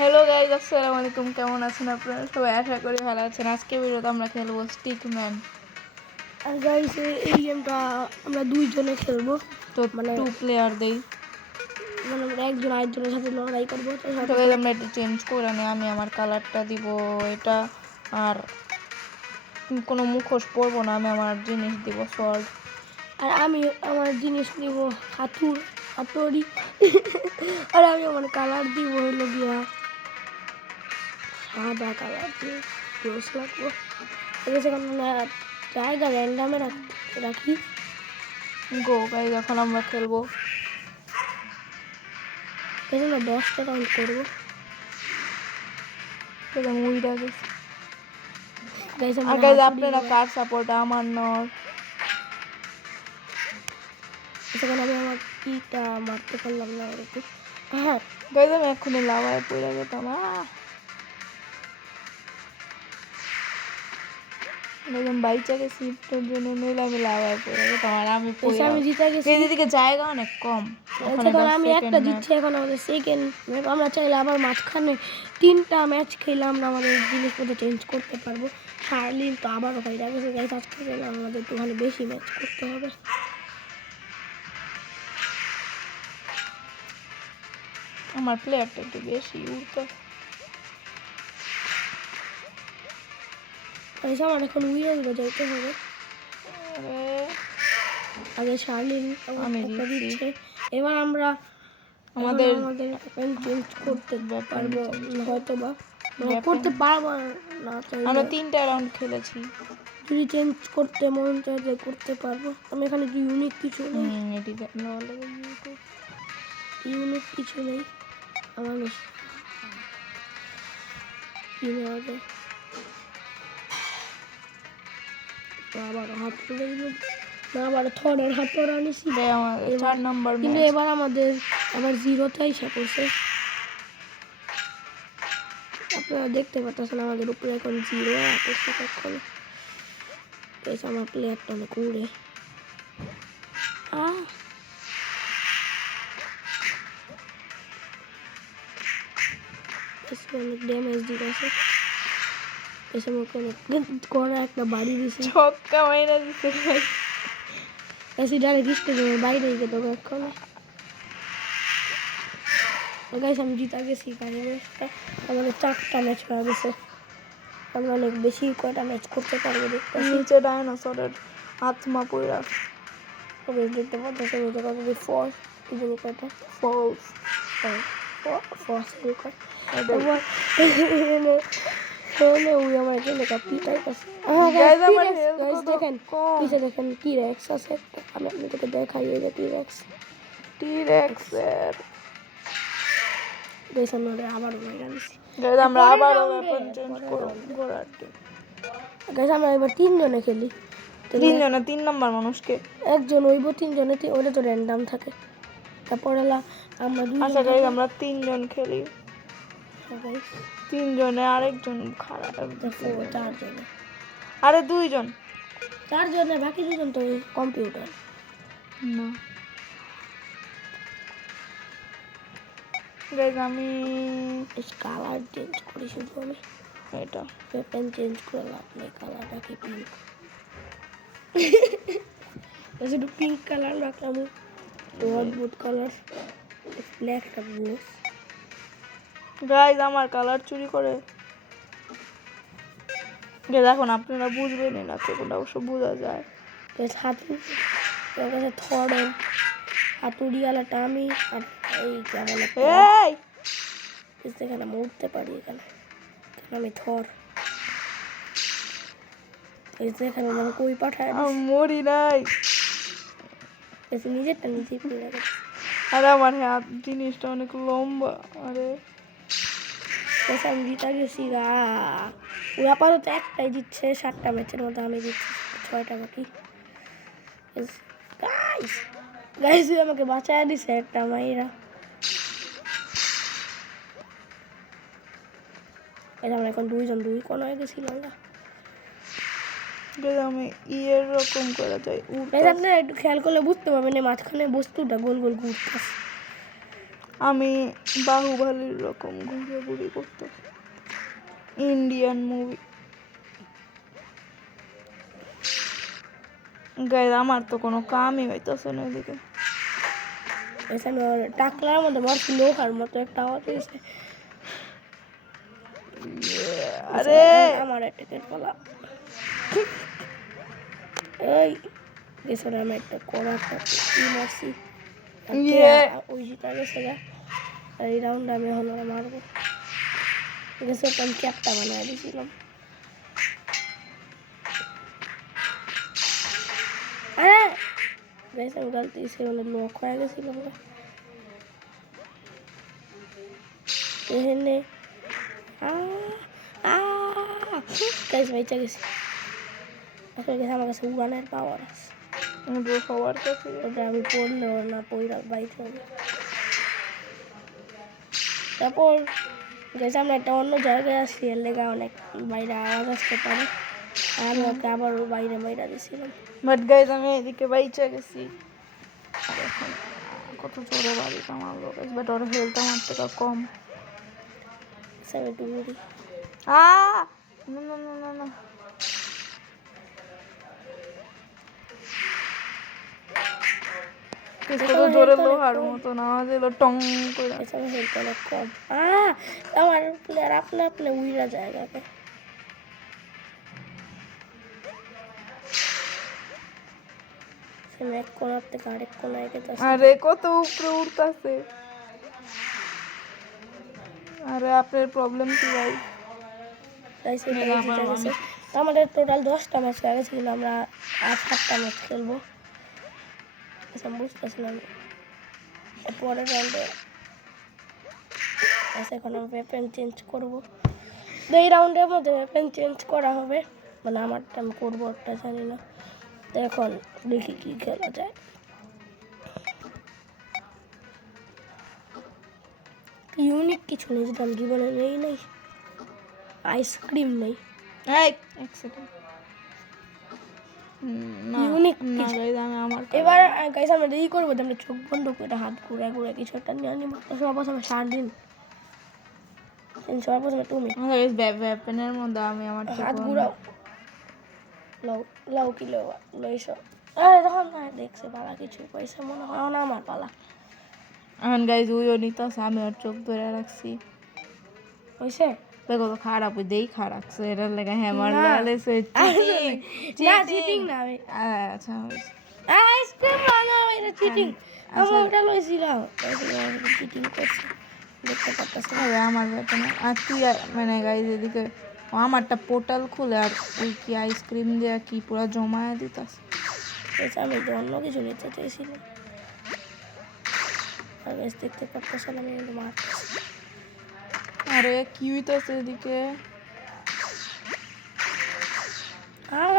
Hello guys, আসসালামু আলাইকুম। কেমন আছেন আপনারা সবাই? আশা করি ভালো আছেন। আজকে ভিডিওতে আমরা খেলবো স্টিকম্যান। আর গাইস এই গেমটা আমরা দুইজনে খেলবো, তো মানে 2 প্লেয়ার দেই। মানে আমরা একজন আরেকজনের সাথে লড়াই করবো। তো গাইজ আমরা এটা চেঞ্জ করে নিই। আমি আমার কালারটা দিব এটা, আর কোনো মুখোশ পরবো না। আমি আমার জিনিস দিব সোয়ার্ড, আর আমি আমার জিনিস নিব হাতুড়ি আর আমি আমার কালার দিব হলো গিয়া সাদা কালার দিয়ে ক্লোজ লাগবো। সেখানে জায়গা র্যান্ডামে রাখি। গো গাইজ, এখন আমরা খেলবো। এজন্য 10টা রাউন্ড করবো। উইরা গেছে। গাইস আর গাইজ আপনারা কার সাপোর্ট? আমার নর। সেখানে আমি আমার কিটা মারতে পারলাম না ওরকম। হ্যাঁ গাইজ আমি এক্ষুনি লাভায় পড়ে যেতাম। বাইচা গেছি তোর জন্য, নইলে আমি লাভায় পড়ে যেতাম। আর আমি জিতে গেছি। এদিকে জায়গা অনেক কম। আমি একটা জিতছি, এখন আমাদের সেকেন্ড ম্যাচ। আমরা চাইলে আবার মাঝখানে 3টা ম্যাচ খেলে আমরা আমাদের জিনিসপত্র চেঞ্জ করতে পারবো। শার্লিন তো আবারও বাইরে গেছে। গাইস আজকে চাইলে আমাদের একটুখানি বেশি ম্যাচ করতে হবে। আমার প্লেয়ারটা একটু বেশি উঠতো। গাইস আমার এখন উইয়ারগুলো যাইতে হবে। আগে শার্লিন আমি দিচ্ছে। এবার আমরা আমাদের চেঞ্জ করতে পারবো হয়তো বা করতে পারবো না। আমরা 3টা রাউন্ড খেলেছি। যদি চেঞ্জ করতে মন চায় করতে পারবো। আমি এখানে ইউনিক কিছু নেই, ইউনিক কিছু নেই আমার কি নেওয়া যায়। আবার হাত তুলে দিল না, আবার থরের হাত তোরা নিছি। 4 নাম্বার কিন্তু এবার আমাদের আবার 0তে এসে পড়ছে। আপনারা দেখতে পাচ্ছেন আমাদের উপরে এখন 0 আসছে। কখন এসে আমার প্লেয়ারটা অনেক উড়ে অনেক ড্যামেজ দিতেছে। এসে মুখে করে একটা বাড়ি দিছে, ছক্কা মাইরা দিছে। এসে ডাইরেক্ট স্টেজের বাইরে যেত এখন। গাইস আমি জিতা গেছি। আমাদের 4টা ম্যাচ হয়ে গেছে। আমরা অনেক বেশি কয়টা ম্যাচ করতে পারবো। নিচে ডাইনোসরের আত্মা পড়া দেখতে পাচ্ছি কত ফলস এগুলো কয়টা ফলস ফলস দেখেন টি-রেক্স আছে একটা। আমি আপনাদেরকে দেখাই এই যে টি-রেক্স এর বেসানোরে আবার আমরা আবার ওয়েপন চেঞ্জ করব। গাইস আমরা এবার 3 জনে খেলি। 3 জনে 3 নাম্বার মানুষকে একজন হইব, 3 জনে ওটা তো র্যান্ডম থাকে। তারপর আমরা 2 আচ্ছা গাইস আমরা 3 জন খেলি। গাইস 3 জনে আরেকজন খারাপ 4 জনে। আরে 2 জন 4 জনে, বাকি 2 জন তো কম্পিউটার না। গাইস আমি কালার চেঞ্জ করি শুধু। আমি এটা ওয়েপন চেঞ্জ করলাম, এই কালারটা কি পিঙ্ক। শুধু পিঙ্ক কালার রাখলাম। বুট কালার ব্ল্যাক ব্লু। গাইস আমার কালার চুরি করে। দেখুন আপনারা বুঝবেনই না, তো কোনটা অবশ্য বোঝা যায়। থরের হাতুড়িওয়ালাটা আমি, আর এই কেমন এখানে মরতে পারি। এখানে আমি থর এখানে কই পাঠায় মরি নাই। নিজেরটা নিজেই পড়ে গেছে। আরে আমার হাত জিনিসটা অনেক লম্বা। আরে আমি জিতা গেছি গা। ওই আপাতত একটাই জিতছে 7টা ম্যাচের মধ্যে। আমি জিতছি 6টা বাকি। গাইস আমাকে বাঁচায় দিছে একটা মাইরা। আমরা এখন 2 জন 2 কোন হয়ে গেছিলাম না। আমি এরকম করে যাই। আপনারা একটু খেয়াল করলে বুঝতে পারবেন এই মাঝখানে বস্তুটা গোল গোল ঘুরতেছে। আমি বাহুবলীর রকম ঘুরে করতে ইন্ডিয়ান মুভি। গাইজ আমার তো কোনো কামই হইতেছে না এদিকে। এখানে টাকলার মধ্যে বড় লোহার মতো একটা আওয়াজ হয়েছে। আরে আমার একটা কেটলা এই গেছে আমি একটা কড়া মারছি ওই জিতা গেছে গা। আর এই রাউন্ড আমি এখন মারবো গেছে আমি ক্যাপটা বানিয়ে দিয়েছিলাম। আরে বেশ আমি গলতি সে লক হয়ে গেছিলাম এখানে গাইস বাইচা গেছে। আসলে গেছে আমার কাছে উড়ানের পাওয়ার আছে সবার কাছে ওটা আমি পড়লেও না পড়া বাইতে হবে। তারপর গেছে আমরা একটা অন্য জায়গায় আসছি এর লেগে অনেক বাইরে আওয়াজ আসতে পারে। আমি ওকে আবার বাইরে বাইরে দিয়েছিলাম। বাট গাইজ আমি এদিকে বাইচা গেছি। আর এখন কত জোরে বাড়ি কামাবো গাইজ, বাট ওর হেলথ আমার থেকে কম। না না না না না কত জোরে লোহার মতন আওয়াজ এলো টং করে। হেলথ অনেক কম। আমার প্লেয়ার আপনা আপনি উইরা জায়গাতে এক কোনার থেকে আরেক কোনায় গেছে। আরে কত উপরে উঠতেছে। আরে আপনার প্রবলেম কি ভাই? আমাদের টোটাল 10টা ম্যাচ হয়ে গেছে কিন্তু আমরা আর 7টা ম্যাচ খেলবো। বুঝতেছিলাম পরের রাউন্ডে এখন আমি ওয়েপেন চেঞ্জ করবো। এই রাউন্ডের মধ্যে ওয়েপেন চেঞ্জ করা হবে, মানে আমারটা আমি করবো একটা জানি না। তো এখন দেখি কি খেলা যায়। ইউনিক কিছু নেই যেটা আমি জীবনে নেই নেই আইসক্রিম নেই। এক সেকেন্ড ইউনিক না গাইজ আমি আমার এবার গাইজ আমরা ই করবো আমরা চোখ বন্ধ করে হাত ঘুরে ঘুরে কিছু একটা নিয়ে আনি। সবার প্রথমে সারাদিন সবার প্রথমে তুমি ব্যাপেনের মধ্যে আমি আমার হাত ঘুরাও লাও লাও কি লো লইছো। আরে তখন না দেখছে পালা কিছু পয়সা মনে হয় না আমার পালা। এখন গাইজ উইও নিতেছে আমি ওর চোখ ধরে রাখছি হয়েছে দেখো তো খারাপ ওই দেই খারাপ এটার লেগে হ্যামার লালেছে চিটিং না আচ্ছা আইসক্রিম বানা এটা চিটিং আমি ওটা লইছিলাম চিটিং করছি দেখতে পাচ্ছি আমার ব্যাপারে। আর তুই মানে গাইজ এদিকে আমারটা পোর্টাল খুলে আর ওই কি আইসক্রিম দিয়ে কি পুরো জমায়ে দিতাস। আমি তো অন্য কিছু নিতে চেয়েছিলাম আর বেশ দেখতে পাচ্ছিলাম আমি কিন্তু মারতেছি। আরে কি হইতাছে এদিকে?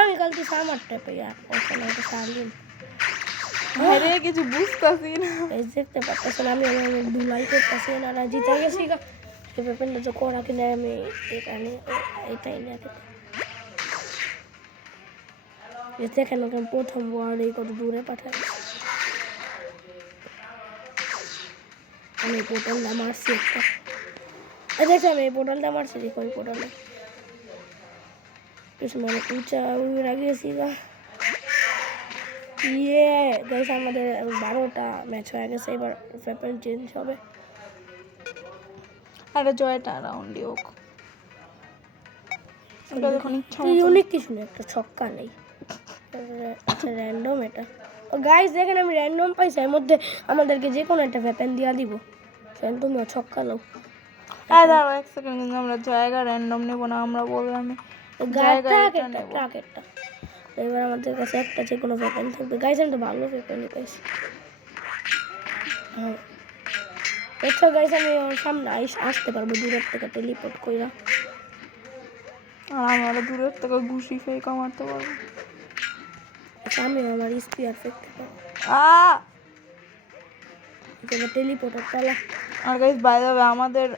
আমি কালকে আমার টেপে আর ওখানে একটা সারলিন আরে কিছু বুঝতেছি না। এই দেখতে পাচ্ছেন আমি ধুলাই করতেছি না জিতে গেছি গা। এই ব্যাপারটা তো করা কিনা আমি এখানে এটাই না দেখেন ওকে প্রথম ওয়ার্ড এই কত দূরে পাঠাই। আমি পোর্টালটা মারছি একটা দেখছি আমি এই পোর্টালটা মারছি দেখো ওই পোর্টালে মানে উঁচা গিয়েছি গা। ইয়ে গাইস আমাদের 12টা ম্যাচ হয়ে গেছে এবার ওয়েপন চেঞ্জ হবে। আরে জয়টা রাউন্ডই হোক ইউনিক কিছু নেই একটা ছক্কা নেই র্যান্ডম এটা গাইস দেখেন আমি র্যান্ডম পাইছি এর মধ্যে আমাদেরকে যে কোনো একটা ওয়েপন দিয়া দিব তুমি ছক্কা নাও। দাঁড়াও এক সেকেন্ড কিন্তু আমরা জায়গা র্যান্ডম নেব না আমরা বললাম ট্রাকেরটা। এবার আমাদের কাছে একটা যে কোনো ওয়েপন থাকবে গাইস আমি তো ভালো ওয়েপনই পাইছি। হ্যাঁ আচ্ছা গাইস আমি ওর সামনে আসতে পারবো দূরের থেকে টেলিপোর্ট কইরা আর আমরা দূরের থেকে ঘুষি ফেই কামাতে পারবো। আচ্ছা আমি আমার স্পিয়ার ফেলতে পারবো এটা টেলিপোর্টার পালা। আর গাইস বাই দ্য ওয়ে আমাদের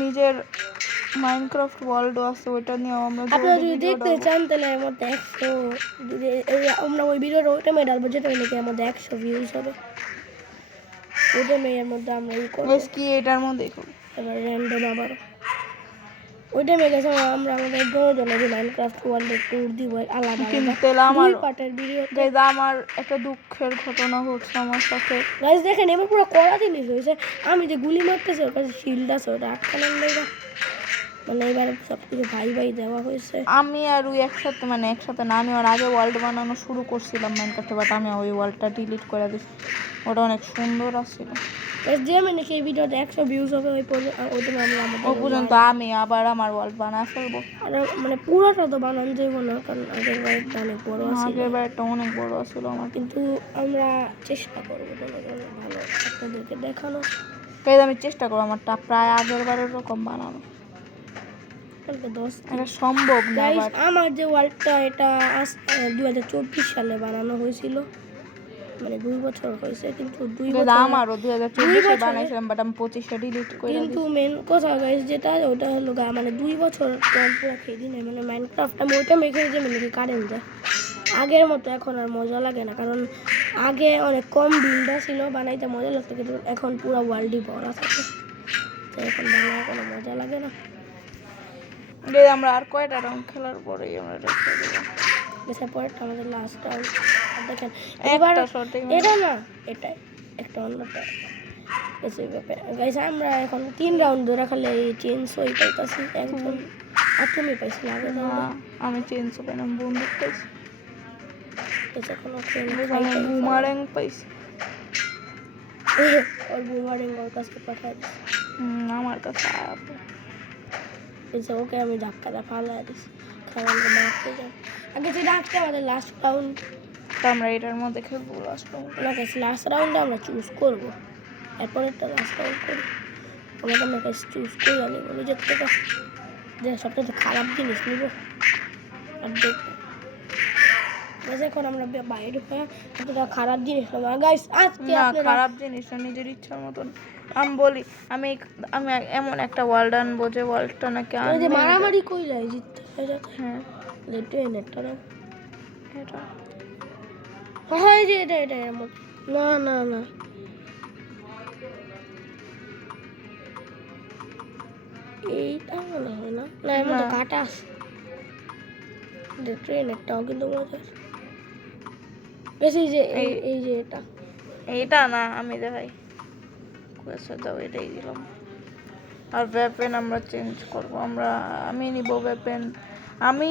নিজের মাইনক্রাফট ওয়ার্ল্ড আছে ওইটা নিয়ে আমরা আপনারা যদি দেখতে চান তাহলে এর মধ্যে 100 আমরা ওই ভিডিওর ওইটা মেয়ে ডালবো যেটা নাকি আমাদের 100 ভিউজ হবে। ওইটা মেয়ের মধ্যে আমরা ই করবো বেশ কি এটার মধ্যে করব এবার র্যান্ডম আবার ওইটা মেয়ে গেছে আমরা আমাদের দুজনে যে মাইনক্রাফট ওয়ার্ল্ডের ট্যুর দিব আলাদা কিন্তু আলাদা আমার দুই পার্টের ভিডিও গাইজ আমার একটা দুঃখের ঘটনা ঘটছে আমার সাথে। গাইস দেখেন এবার পুরো কড়া জিনিস হয়েছে আমি যে গুলি মারতেছি ওর কাছে শিল্ড আছে ওটা আটকানোর লেগে মানে এবার সব কিছু ভাই ভাই দেওয়া হয়েছে আমি আর ওই একসাথে মানে একসাথে না আমি ওর আগে ওয়ার্ল্ড বানানো শুরু করছিলাম মাইনক্রাফটে, বাট আমি ওই ওয়ার্ল্ডটা ডিলিট করে দিচ্ছি। ওটা অনেক সুন্দর আসছিল। যে মানে সেই ভিডিওতে 100 ভিউজ হবে ওই ওইটা আমরা আমাদের ও পর্যন্ত আমি আবার আমার ওয়ার্ল্ড বানায় ফেলবো। আর মানে পুরোটা তো বানানো যাবে না কারণ আগের বারটা অনেক বড় আছে আগের বারটা অনেক বড় আসছিল আমার, কিন্তু আমরা চেষ্টা করবো ভালো আপনাদেরকে দেখানো। তাই আমি চেষ্টা করবো আমারটা প্রায় আগের বারের রকম বানানো। এটা সম্ভব না, Guys, বাট আমার যে ওয়ার্ল্ডটা এটা 2024 সালে বানানো হয়েছিল মানে 2 বছর হয়েছে কিন্তু 2 বছর আমারও 2024 বানাইছিলাম, বাট আমি 25 ডিলিট করে কিন্তু মেন কথা গাইস যেটা ওটা হলো মানে 2 বছর পুরো খেয়ে দিই মানে মাইনক্রাফট আমি ওইটা মেখে যে মানে কারেন্ট যায় আগের মতো এখন আর মজা লাগে না কারণ আগে অনেক কম বিল্ডার ছিল বানাইতে মজা লাগতো কিন্তু এখন পুরো ওয়ার্ল্ডই ভরা থাকে তো এখন বানায় কোনো মজা লাগে না। আমরা আর কয়টা রাউন্ড খেলার পরেই আমরা রেখে দেবো। বেশি পরেরটা আমাদের লাস্ট রাউন্ড দেখেন এবার এটা না এটাই একটা অন্যটা বেশি ব্যাপার গাইস আমরা এখন 3 রাউন্ড ধরে খালি চেঞ্জ হই পাইতাছি একদম তুমি পাইছিল আগে না আমি চেঞ্জ হবে না বন্দুক পাইছি এটা কোনো আমি বুমারেং পাইছি ওর বুমারেং ওর কাছে পাঠাই আমার কাছে এসে ওকে আমি ধাক্কাটা ফালাই দিছি কারণ মারতে যাই আগে যে ডাকতে আমাদের লাস্ট রাউন্ড তো আমরা এটার মধ্যে খেলবো লাস্ট রাউন্ড আমার কাছে লাস্ট রাউন্ডে আমরা চুজ করবো এরপরেরটা লাস্ট রাউন্ড করি আমাদের আমার কাছে চুজ করে আনি নিজের থেকে যে সবথেকে খারাপ জিনিস নিব আর দেখবো এখন আমরা বাইরে হয়ে এতটা খারাপ জিনিস নেবো গাইস আজকে খারাপ জিনিসটা নিজের ইচ্ছার মতন আমি বলি আমি আমি এমন একটা ওয়ার্ল্ড আনবো যে ওয়ার্ল্ডটা নাকি যে মারামারি কই যায় জিততে হয়ে যাচ্ছে হ্যাঁ ট্রেনেরটা না এটা হয় যে এটা এটা এমন না না না এইটা মনে হয় না না এমন তো কাটা আছে ট্রেনেরটাও কিন্তু মজার বেশি যে এই যে এইটা না আমি দেখাই কোয়েসা দাও এটাই দিলাম। আর ওয়েপেন আমরা চেঞ্জ করব আমি নিব ওয়েপেন আমি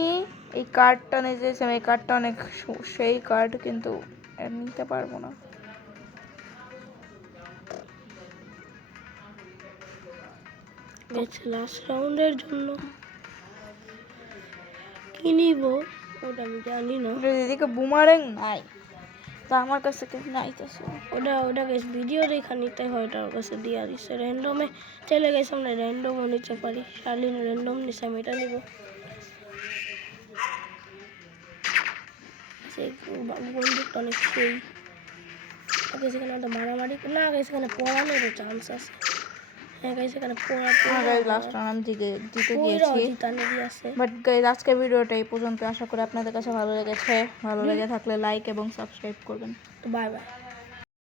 এই কার্ডটা নিয়েছিলাম এই কার্ডটা অনেক সেই কার্ড কিন্তু নিতে পারবো না লাস্ট রাউন্ডের জন্য কি নিব ওটা আমি জানি না এদিকে বুমারেং নাই তো আমার কাছে কেউ নাই তো ওটা গেছে ভিডিও দেখা নিতে হয় ওটার কাছে দিয়া দিচ্ছে র্যান্ডমে চলে গেছে আমরা র্যান্ডমও নিতে পারি শার্লিন র্যান্ডম নিছে আমি এটা নিব সেই বন্দুকটা অনেক সেই সেখানে একটা মারামারি না গেছে সেখানে পড়ানোরও চান্স আছে হ্যাঁ গাইস এখানে লাস্ট রাউন্ড দিতে গিয়েছি বাট গাইস আজকের ভিডিওটা এই পর্যন্ত আশা করি আপনাদের কাছে ভালো লেগেছে ভালো লেগে থাকলে লাইক এবং সাবস্ক্রাইব করবেন বাই বাই